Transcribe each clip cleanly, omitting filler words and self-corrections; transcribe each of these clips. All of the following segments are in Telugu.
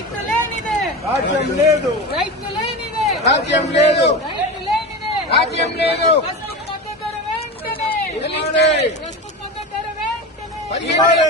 రైతు లేనిదే రాజ్యం లేదు, రైతు లేనిదే రాజ్యం లేదు, రైతు లేనిదే రాజ్యం లేదు. ప్రస్తుత మద్దతు ధర వెంటనే ఇవ్వాలి, ప్రస్తుత మద్దతు ధర వెంటనే ఇవ్వాలి,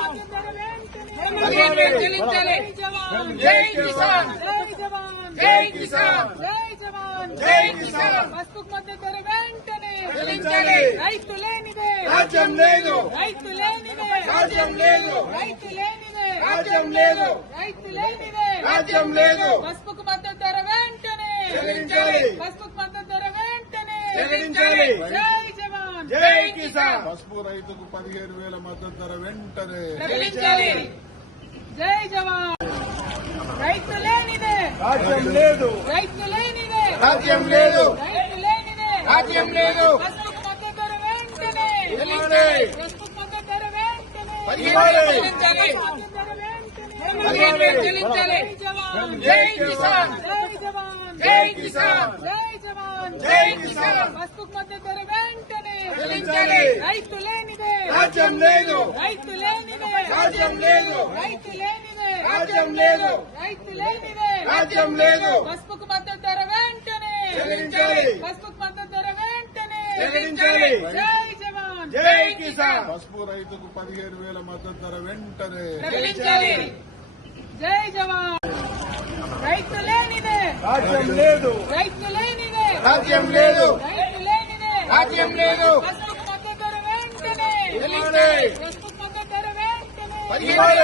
మద్దతు ధర వెంటనే చెల్లించాలి. జై జవాన్ జై కిసాన్, జై జవాన్ జై కిసాన్, జై జవాన్ జై కిసాన్. ప్రస్తుత మద్దతు ధర వెంటనే చెల్లించాలి. రైతు లేనిదే రాజ్యం లేదు, రైతు లేనిదే రాజ్యం లేదు, రైతు లేనిదే రాజ్యం లేదు, రైతు లేనిదే రాజ్యం లేదు. పసుపుకు మద్దతు ధర వెంటనే చెల్లించాలి. పసుపుకు మద్దతు ధర వెంటనే చెల్లించాలి. జై జవాన్ జై కిసాన్. పసుపు రైతుకు 15,000 మద్దతు ధర వెంటనే చెల్లించాలి. జై జవాన్ రైతు లేనిదే రాజ్యం లేదు, రైతు లేనిదే రాజ్యం లేదు, రైతు లేనిదే రాజ్యం లేదు. పసుపుకు మద్దతు ధర వెంటనే ఇవ్వాలి, పసుపుకు మద్దతు ధర వెంటనే ఇవ్వాలి, మద్దతు ధర వెంటనే చెల్లించాలి. జై జవాన్ జై కిసాన్, జై జవాన్ జై కిసాన్, జై జవాన్ జై కిసాన్. పసుపుకు మద్దతు ధర వెంటనే చెల్లించాలి. రైతు లేనిదే రాజ్యం లేదు, రైతు లేనిదే రాజ్యం లేదు, రైతు లేనిదే రాజ్యం లేదు, రైతు లేనిదే రాజ్యం లేదు. పసుపుకు మద్దతు ధర వెంటనే చెల్లించాలి. పసుపుకు మద్దతు ధర వెంటనే చెల్లించాలి. జై జవాన్ జై కిసాన్. పసుపు రైతుకు 15,000 మద్దతు ధర వెంటనే చెల్లించాలి. జై జవాన్ రైతు లేనిదే రాజ్యం లేదు, రైతు లేనిదే రాజ్యం లేదు, రైతు లేనిదే రాజ్యం లేదు. పసుపుకు మద్దతు ధర వెంటనే ఇవ్వాలి, పసుపుకు మద్దతు ధర వెంటనే ఇవ్వాలి,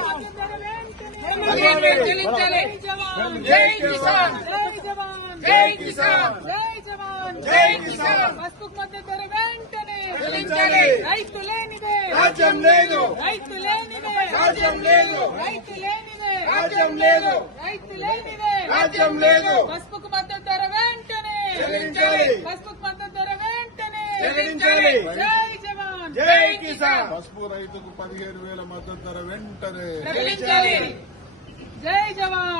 మద్దతు ధర వెంటనే చెల్లించాలి. జై జవాన్ జై కిసాన్, జై జవాన్ జై కిసాన్, జై జవాన్ జై కిసాన్. పసుపుకు మద్దతు ధర వెంటనే చెల్లించాలి. రైతు లేనిదే రాజ్యం లేదు, రైతు లేనిదే రాజ్యం లేదు, రైతు లేనిదే రాజ్యం లేదు, రైతు లేనిదే రాజ్యం లేదు. పసుపుకు మద్దతు ధర వెంటనే చెల్లించాలి. పసుపుకు మద్దతు ధర వెంటనే చెల్లించాలి. జై జవాన్ జై కిసాన్. పసుపు రైతుకు 15,000 మద్దతు ధర వెంటనే చెల్లించాలి. జై జవాన్